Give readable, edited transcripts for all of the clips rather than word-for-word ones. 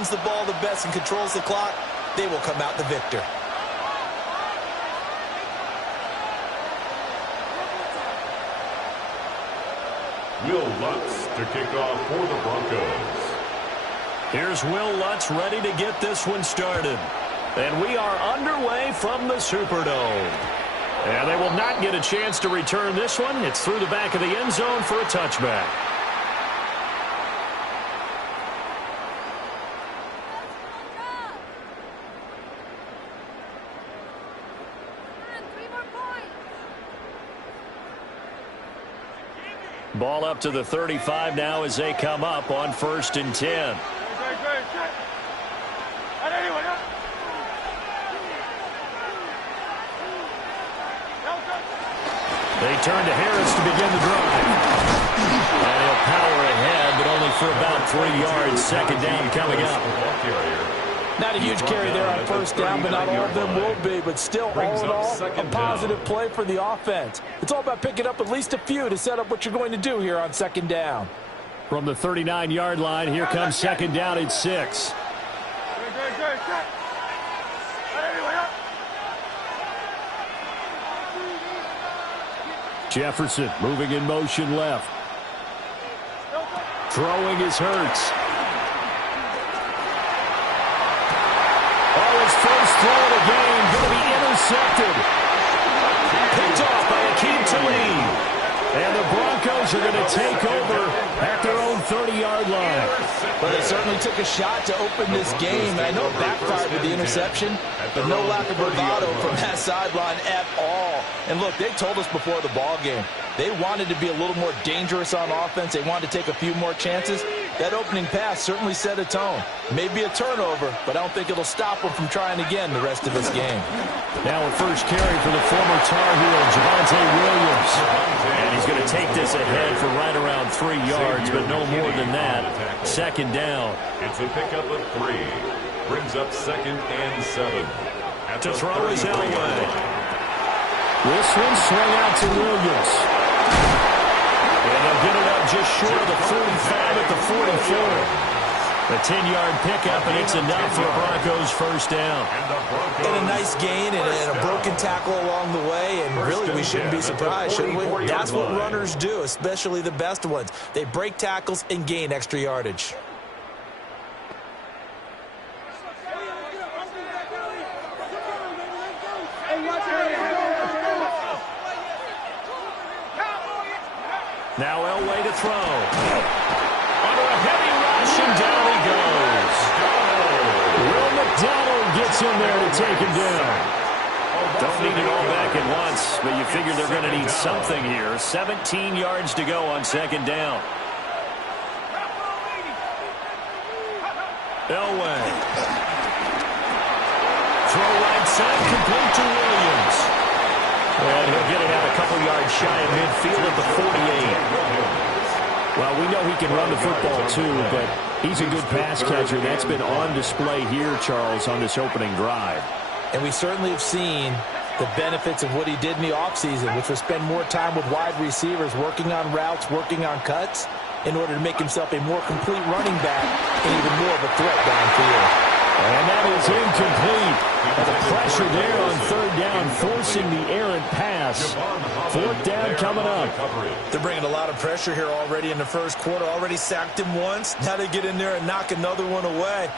runs the ball the best and controls the clock, they will come out the victor. Will Lutz to kick off for the Broncos. Here's Will Lutz ready to get this one started. And we are underway from the Superdome. And they will not get a chance to return this one. It's through the back of the end zone for a touchback. Ball up to the 35 now as they come up on 1st and 10. They turn to Harris to begin the drive. And he'll power ahead, but only for about 3 yards. 2nd down coming up. Not a huge carry there on 1st down, but not all of them will be. But still, all in all, a positive play for the offense. It's all about picking up at least a few to set up what you're going to do here on 2nd down. From the 39-yard line, here comes 2nd down at 6. Jefferson moving in motion left. Throwing is Hurts. Oh, his first throw of the game going to be intercepted. Picked off by Aqib Talib. And the Broncos are going to take over at their own 30-yard line. But they certainly took a shot to open this game. And I know it backfired with the interception, but no lack of bravado from that sideline at all. And look, they told us before the ball game, they wanted to be a little more dangerous on offense. They wanted to take a few more chances. That opening pass certainly set a tone. Maybe a turnover, but I don't think it'll stop them from trying again the rest of this game. Now a first carry for the former Tar Heel, Javonte Williams. And he's going to take this ahead for right around 3 yards, but no more than that. 2nd down. It's a pickup of 3. Brings up 2nd and 7. To throw is Elway. This one swung out to Williams. And they'll get it up just short of the 45 at the 44. A 10-yard pickup, and it's enough for Broncos 1st down. And a nice gain and a broken tackle along the way, and really we shouldn't be surprised, shouldn't we? That's what runners do, especially the best ones. They break tackles and gain extra yardage. Now Elway to throw. Under a heavy rush, and down he goes. Will McDonald gets in there to take him down. Don't need it all back at once, but you figure they're going to need something here. 17 yards to go on 2nd down. Elway. Throw right side, complete to Williams. And he'll get it out a couple yards shy of midfield at the 48. Well, we know he can run the football too, but he's a good pass catcher. That's been on display here, Charles, on this opening drive. And we certainly have seen the benefits of what he did in the offseason, which was spend more time with wide receivers, working on routes, working on cuts, in order to make himself a more complete running back and even more of a threat downfield. And that is incomplete. The pressure there on 3rd down, forcing the errant pass. 4th down coming up. They're bringing a lot of pressure here already in the 1st quarter. Already sacked him once. Now they get in there and knock another one away.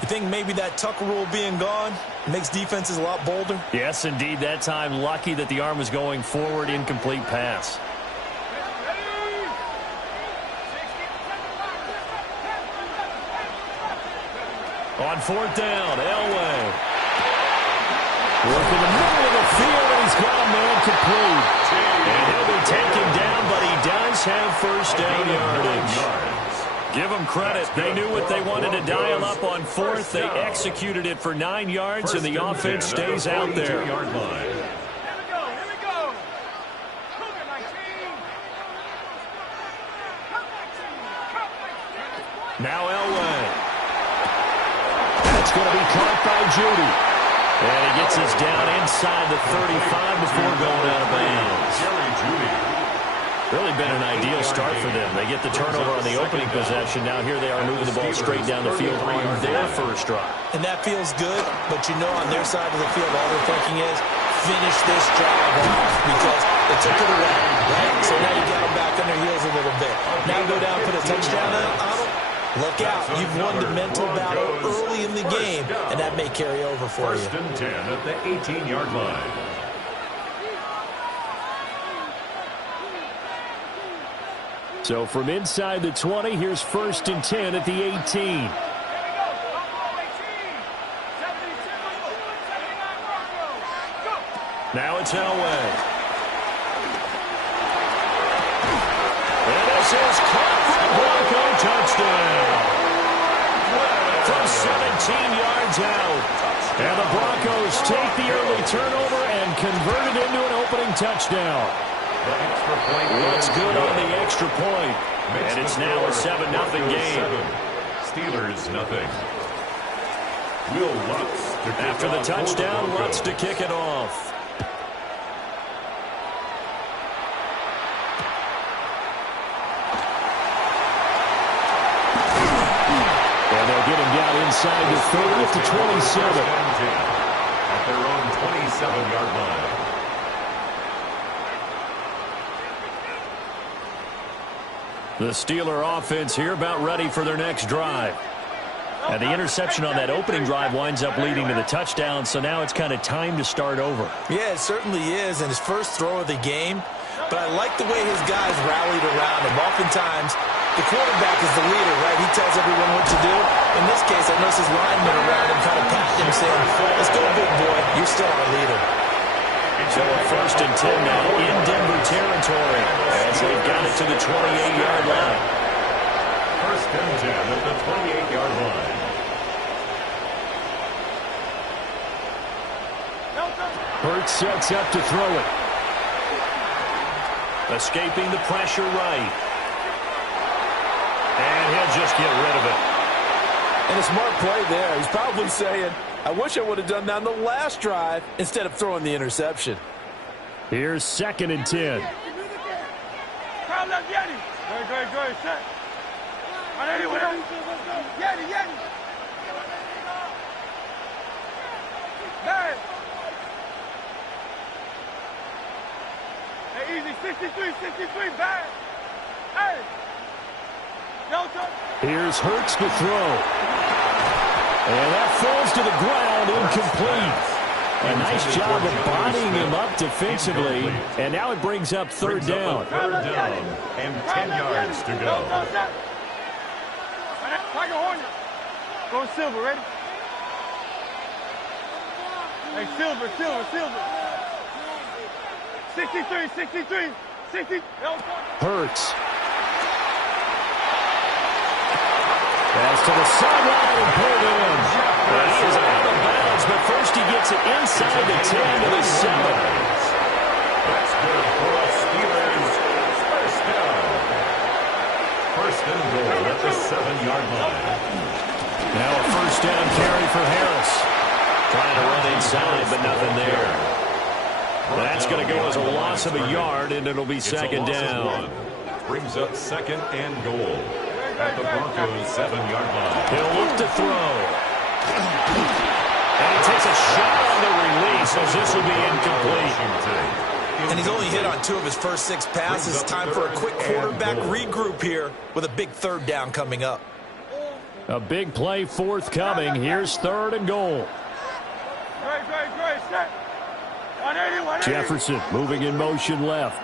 You think maybe that Tucker rule being gone makes defenses a lot bolder? Yes, indeed. That time, lucky that the arm was going forward, incomplete pass. On 4th down, Elway. Working the middle of the field, and he's got a man complete. And he'll be taken down, but he does have 1st down yardage. Give them credit. They knew what they wanted to dial up on 4th. They executed it for 9 yards, and the offense stays out there. Now Elway. It's going to be caught by Judy. And he gets us down inside the 35 before going out of bounds. Really been an ideal start for them. They get the turnover on the opening possession. Now here they are moving the ball straight down the field on their first drive. And that feels good, but you know on their side of the field, all they're thinking is finish this drive off because they took it away, right? So now you got them back on their heels a little bit. Now go down, put a touchdown on them. Look out. You've won the mental battle early in the game, and that may carry over for you. First and 10 at the 18-yard line. So from inside the 20, here's first and 10 at the 18. Now it's Elway. And this is caught for a Bronco touchdown. From 17 yards out. And the Broncos take the early turnover and convert it into an opening touchdown. Looks good on the extra point. And it's now a 7-0 game. Steelers nothing. Will Lutz to kick After the touchdown, Lutz to kick it off. And they'll get him down inside the 30 to 27. At their own 27-yard line. The Steeler offense here about ready for their next drive. And the interception on that opening drive winds up leading to the touchdown, so now it's kind of time to start over. Yeah, it certainly is, and his first throw of the game. But I like the way his guys rallied around him. Oftentimes, the quarterback is the leader, right? He tells everyone what to do. In this case, I noticed his linemen around him kind of patting him, saying, let's go, big boy. You're still our leader. So a first and 10 now in Denver territory as they've got it to the 28-yard line. First and 10 at the 28-yard line. Hurts sets up to throw it. Escaping the pressure right. And he'll just get rid of it. And a smart play there. He's probably saying, I wish I would have done that on the last drive instead of throwing the interception. Here's second and 10. Hey, easy, 63, back. Hey. Here's Hurts to throw. And that falls to the ground, incomplete. A nice job of bodying him up defensively. And now it brings up third down. Third down and 10 yards to go. Tiger Hornet. Go Silver, ready? Hey, Silver. 63. 60. Hurts. Pass to the sideline and pulled in. And he is out of bounds, but first he gets it inside the 10 to the 7. That's good for the Steelers. First down. First and goal at the 7-yard line. Now a first down carry for Harris. Trying to run inside, but nothing there. That's going to go as a loss of a yard, and it'll be second down. Brings up second and goal at the Broncos' 7-yard line. He'll look to throw. And he takes a shot on the release, as this will be incomplete. And he's only hit on 2 of his first 6 passes. Time for a quick quarterback regroup here with a big third down coming up. A big play forthcoming. Here's third and goal. Great, set. 180. Jefferson moving in motion left.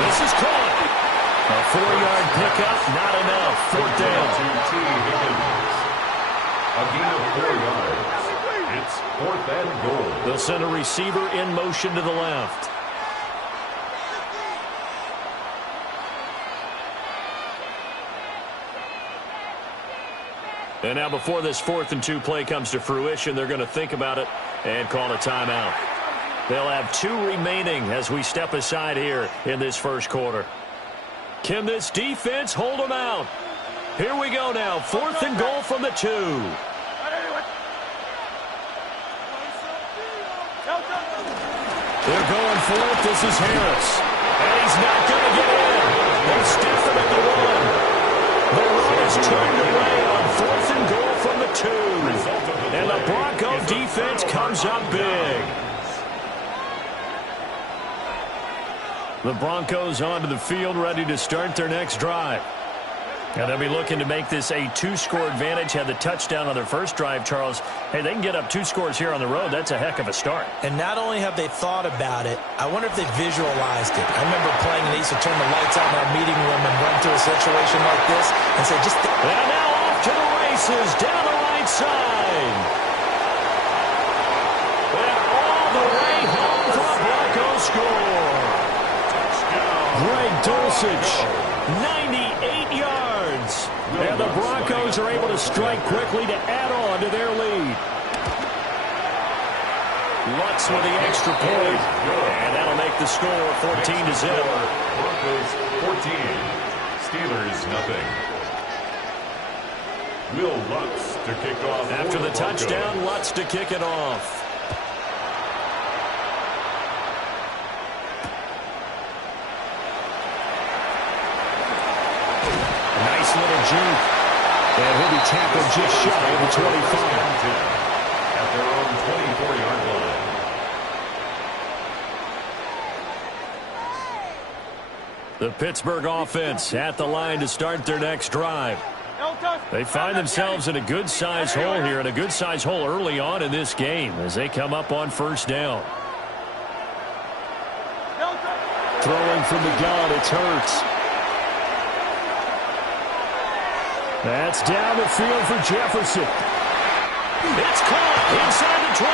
This is caught. A 4-yard pickup, not enough. Fourth down. A gain of 4 yards. It's fourth and goal. They'll send a receiver in motion to the left. And now before this 4th and 2 play comes to fruition, they're going to think about it and call a timeout. They'll have 2 remaining as we step aside here in this first quarter. Can this defense hold them out? Here we go now. 4th and goal from the 2. They're going for it. This is Harris. And he's not going to get in. They stiff him at the 1. is turned away on 4th and goal from the 2. And the Bronco defense comes up big. The Broncos onto the field, ready to start their next drive. And they'll be looking to make this a 2-score advantage. Had the touchdown on their first drive, Charles. Hey, they can get up 2 scores here on the road. That's a heck of a start. And not only have they thought about it, I wonder if they visualized it. I remember playing, and they used to turn the lights out in our meeting room and run through a situation like this and say, just... And now off to the races, down the right side. And all the way home for a Broncos score. Greg Dulcich, 98 yards. And the Broncos are able to strike quickly to add on to their lead. Lutz with the extra point. And that'll make the score 14-0. Broncos 14. Steelers nothing. Will Lutz to kick off. After the touchdown, Lutz to kick it off. Nice little juke. And he'll be tackled just shy of the 25. At their own 24-yard line. The Pittsburgh offense at the line to start their next drive. They find themselves in a good-sized hole here, and a good-sized hole early on in this game as they come up on first down. Throwing from the gun, it's Hurts. That's down the field for Jefferson. It's caught inside the 25.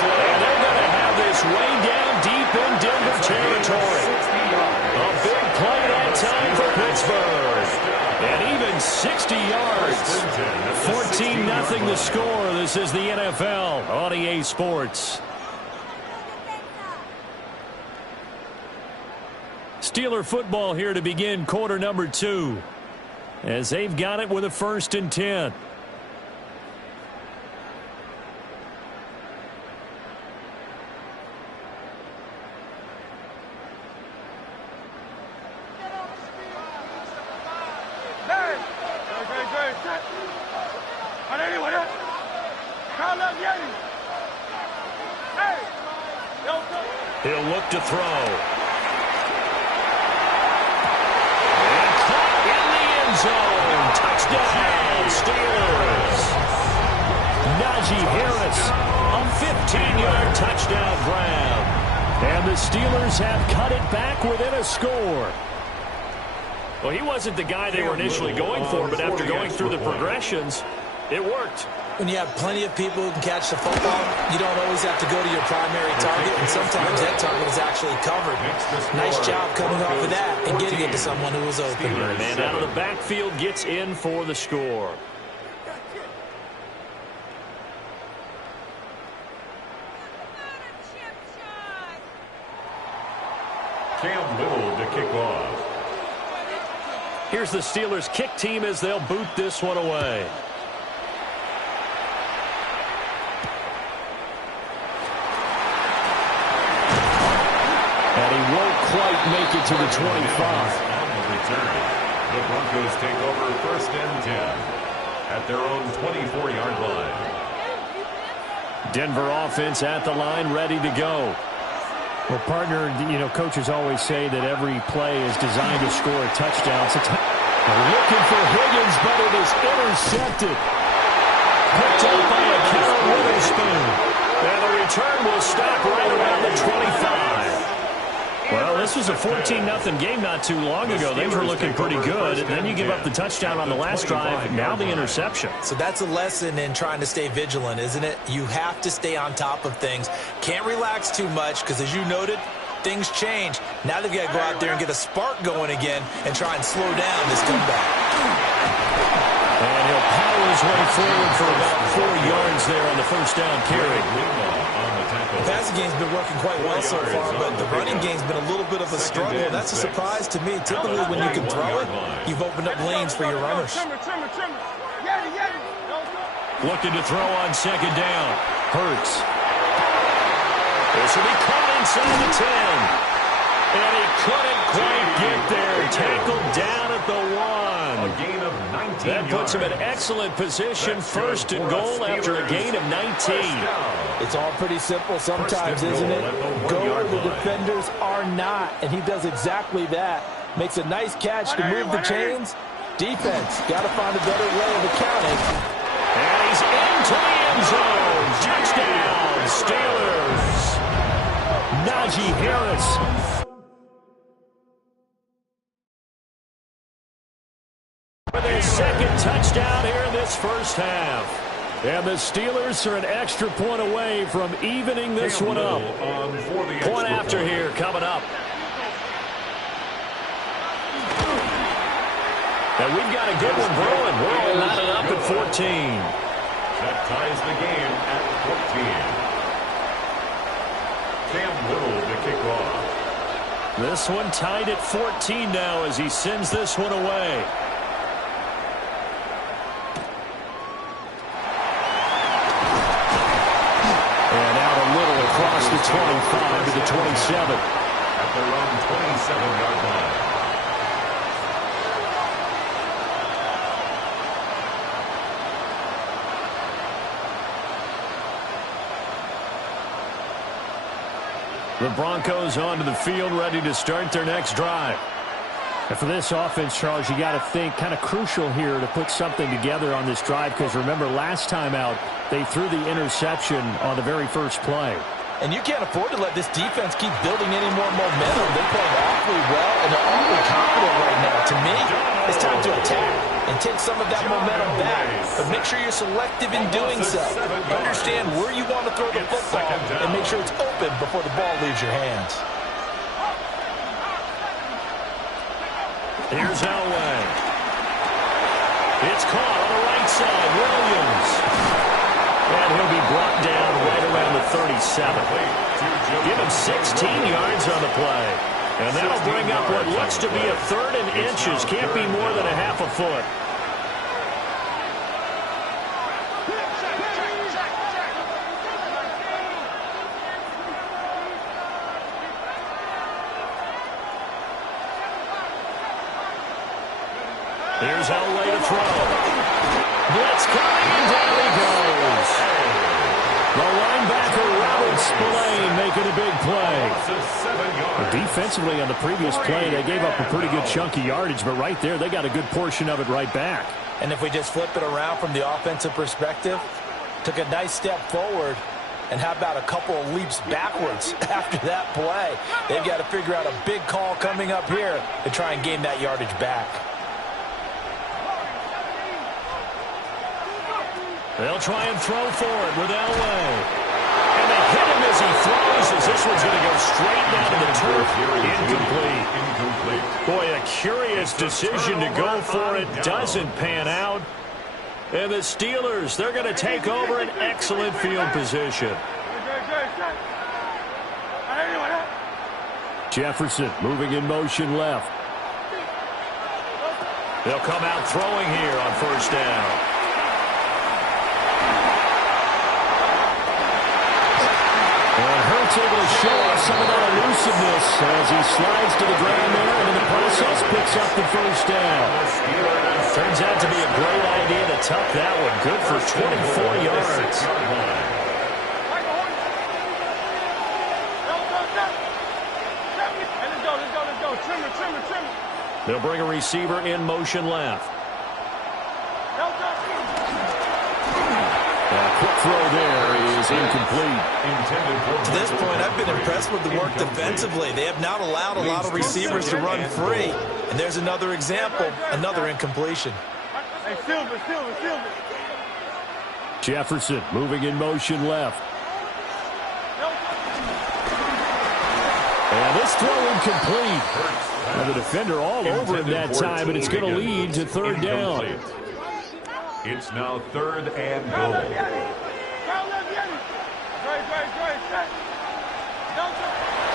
And they're going to have this way down deep in Denver territory. A big play that time for Pittsburgh. And even 60 yards. 14-0 the score. This is the NFL on EA Sports. Steeler football here to begin quarter number 2. As they've got it with a 1st and 10. He'll look to throw. Zone. Touchdown, Steelers. Najee Harris, a 15-yard touchdown grab. And the Steelers have cut it back within a score. Well, he wasn't the guy they were initially going for, but after going through the progressions, it worked. When you have plenty of people who can catch the football, you don't always have to go to your primary target, and sometimes that target is actually covered. Nice job coming off of that and getting it to someone who was open. Man out of the backfield gets in for the score. Cam Little to kick off. Here's the Steelers kick team as they'll boot this one away. And he won't quite make it to the 25. On the return, the Broncos take over 1st and 10 at their own 24-yard line. Denver offense at the line, ready to go. Well, partner, coaches always say that every play is designed to score a touchdown. Looking for Higgins, but it is intercepted. Picked up by a Carol Witherspoon. And the return will stop right around the 25. Well, this was a 14-0 game not too long ago. Things were looking pretty good. And then you give up the touchdown on the last drive. Now the interception. So that's a lesson in trying to stay vigilant, isn't it? You have to stay on top of things. Can't relax too much because, as you noted, things change. Now they've got to go out there and get a spark going again and try and slow down this comeback. And he'll power his way forward for about 4 yards there on the first down carry. The passing game's been working quite well so far, but the running game's been a little bit of a struggle. That's a surprise to me. Typically, when you can throw it, you've opened up lanes for your runners. Looking to throw on second down. Hurts. This will be caught inside the 10. And he couldn't quite get there. Tackled down at the 1. That puts him in excellent position, first and goal after a gain of 19. It's all pretty simple sometimes, isn't it? Go where the defenders are not, and he does exactly that. Makes a nice catch to move the chains. Defense, got to find a better way of accounting. And he's into the end zone. Touchdown, Steelers. Najee Harris. For their second touchdown here in this first half. And the Steelers are an extra point away from evening this one up. Point after here coming up. And we've got a good one brewing. We're all knotted up at 14. That ties the game at 14. Cam Little to kick off. This one tied at 14 now as he sends this one away. And out a little across the 25 to the 27. At their own 27-yard line. The Broncos onto the field, ready to start their next drive. And for this offense, Charles, you got to think kind of crucial here to put something together on this drive, because remember last time out they threw the interception on the very first play. And you can't afford to let this defense keep building any more momentum. They're playing awfully well, and they're awfully confident right now. To me, it's time to attack and take some of that momentum back. But make sure you're selective in doing so. Understand where you want to throw the football and make sure it's open before the ball leaves your hands. Here's Elway. It's caught on the right side. Williams. And he'll be brought down right around the 37. Give him 16 yards on the play. And that'll bring up what looks to be a third and inches. Can't be more than a half a foot. Here's Elway to throw. Blitz coming, and down he goes. The linebacker, Robert Spillane, making a big play. Defensively on the previous play, they gave up a pretty good chunky yardage, but right there, they got a good portion of it right back. And if we just flip it around from the offensive perspective, took a nice step forward, and how about a couple of leaps backwards after that play? They've got to figure out a big call coming up here to try and gain that yardage back. They'll try and throw for it with Elway. And they hit him as he throws, as this one's going to go straight down to the turf. Incomplete. Boy, a curious decision to go for it. Doesn't pan out. And the Steelers, they're going to take over an excellent field position. Jefferson moving in motion left. They'll come out throwing here on first down. Able to show off some of that elusiveness as he slides to the ground there, and in the process picks up the first down. Turns out to be a great idea to tuck that one. Good for 24 yards. They'll bring a receiver in motion left. Quick throw there is incomplete. To this point, I've been impressed with the work defensively. They have not allowed a lot of receivers to run free. And there's another example, another incompletion. Hey, Silver. Jefferson moving in motion left. And this throw incomplete. And the defender all over him that time, but it's going to lead to third down. It's now third and goal.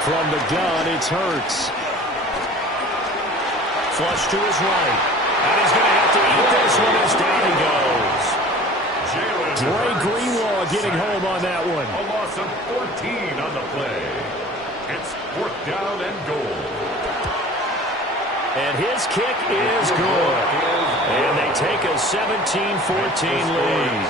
From the gun, it's Hurts. Flush to his right. And he's going to have to eat this one as down he goes. Dre Greenlaw getting home on that one. A loss of 14 on the play. It's fourth down and goal. And his kick is good. And they take a 17-14 lead.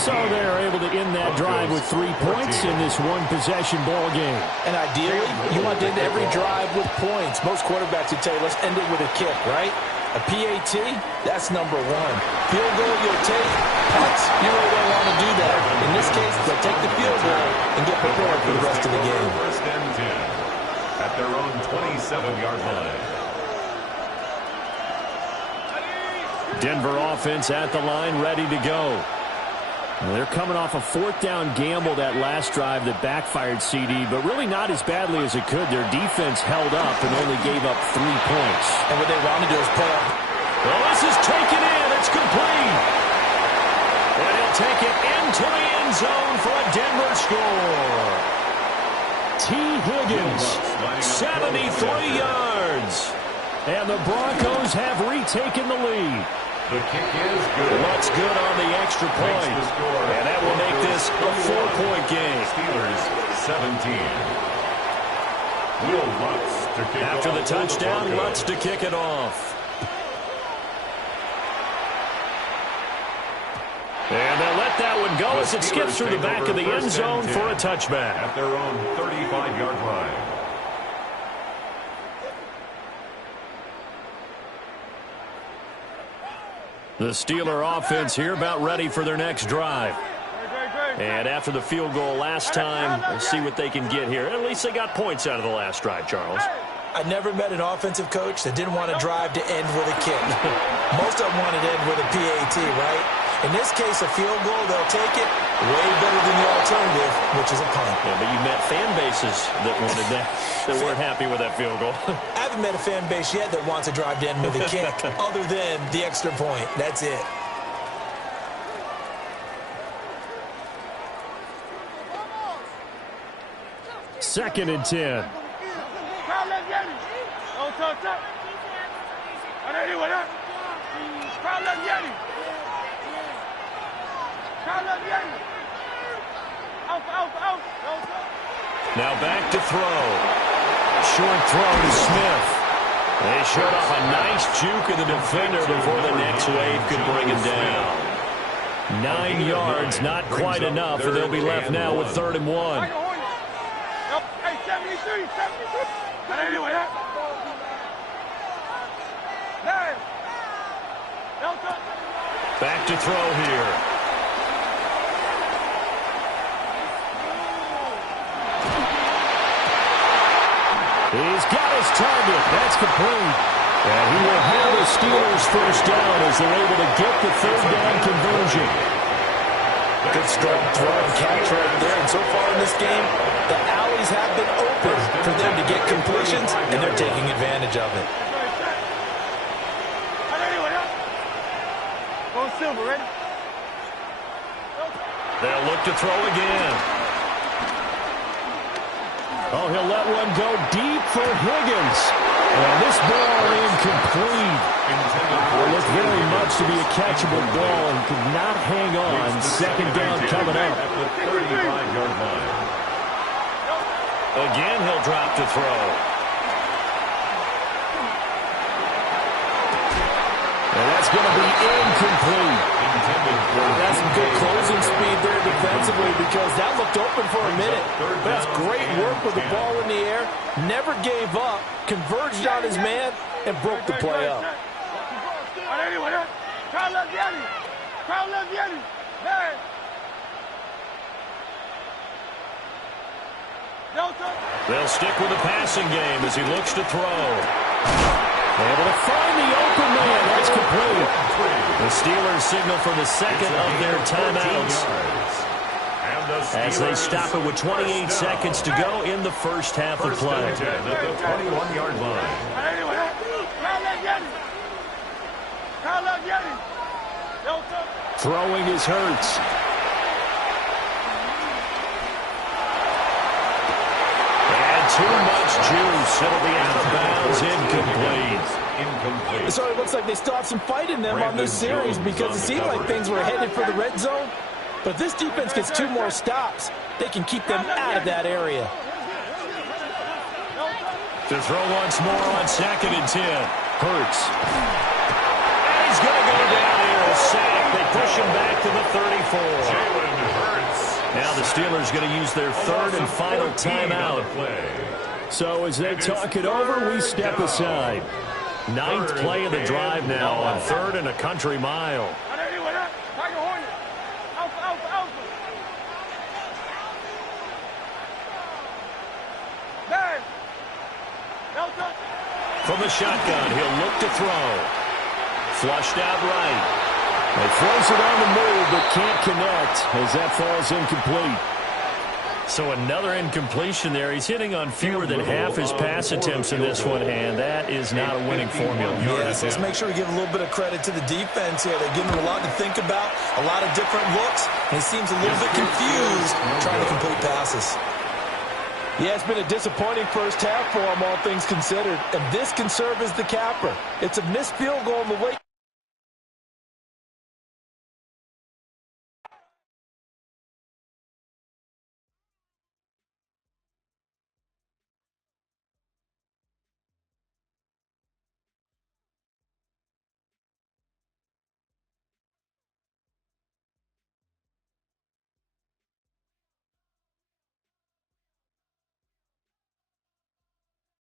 So they're able to end that drive with 3 points in this one-possession ball game. And ideally, you want to end every drive with points. Most quarterbacks would tell you, let's end it with a kick, right? A PAT, that's number one. Field goal you'll take, punts, you really don't want to do that. In this case, they'll take the field goal and get prepared for the rest of the game. First and 10 at their own 27-yard line. Denver offense at the line, ready to go. They're coming off a fourth down gamble that last drive that backfired, CD, but really not as badly as it could. Their defense held up and only gave up 3 points. And what they want to do is play off. Well, this is taken in. It's complete. And he'll take it into the end zone for a Denver score. T. Higgins, 73 yards. And the Broncos have retaken the lead. The kick is good. What's good on the extra point? And that will make this a 4-point game. Steelers 17. Will Lutz to kick off. After the touchdown, Lutz to kick it off. And they'll let that one go as it skips through the back of the end zone for a touchback. At their own 35-yard line. The Steeler offense here about ready for their next drive. And after the field goal last time, we'll see what they can get here. At least they got points out of the last drive, Charles. I never met an offensive coach that didn't want to drive to end with a kick. Most of them wanted to end with a PAT, right? In this case, a field goal, they'll take it way better than the alternative, which is a punt. Yeah, but you met fan bases that wanted that, that weren't happy with that field goal. I haven't met a fan base yet that wants to drive to end with a kick, other than the extra point. That's it. Second and 10. Now back to throw. Short throw to Smith. They showed off a nice juke of the defender before the next wave could bring him down. 9 yards, not quite enough, and they'll be left now with 3rd and 1. Hey, 73. Back to throw here. He's got his target. That's complete. And he will have the Steelers first down as they're able to get the 3rd down conversion. Good strong throw and catch right there. And so far in this game, the alleys have been open for them to get completions, and they're taking advantage of it. Silver, ready? They'll look to throw again. Oh, he'll let one go deep for Higgins. And this ball incomplete. It looked very much to be a catchable ball and could not hang on. 2nd down coming up. At the 35-yard line. Again, he'll drop to throw. And that's going to be incomplete. That's some good closing speed there defensively because that looked open for a minute. But that's great work with the ball in the air. Never gave up, converged on his man, and broke the play up. They'll stick with the passing game as he looks to throw. Able to find the open man. That's complete. The Steelers signal for the 2nd of their timeouts as they stop it with 28 seconds to go in the first half of play. At the 21-yard line. Throwing is Hurts. And too much juice. It'll be out of bounds. Incomplete. So it looks like they still have some fight in them on this series because it seemed like things were headed for the red zone. But if this defense gets 2 more stops, they can keep them out of that area. To throw once more on 2nd and 10. Hurts. And he's going to go Steelers going to use their third and final timeout. So as they talk it over, we step aside. Ninth play of the drive now on 3rd and a country mile. From the shotgun, he'll look to throw. Flushed out right. He throws it on the move, but can't connect as that falls incomplete. So another incompletion there. He's hitting on fewer than half his pass attempts in this one, and that is not a winning formula. Yes, let's make sure we give a little bit of credit to the defense here. They're giving him a lot to think about, a lot of different looks, and he seems a little bit confused trying to complete passes. Yeah, it's been a disappointing first half for him, all things considered, and this can serve as the capper. It's a missed field goal in the way.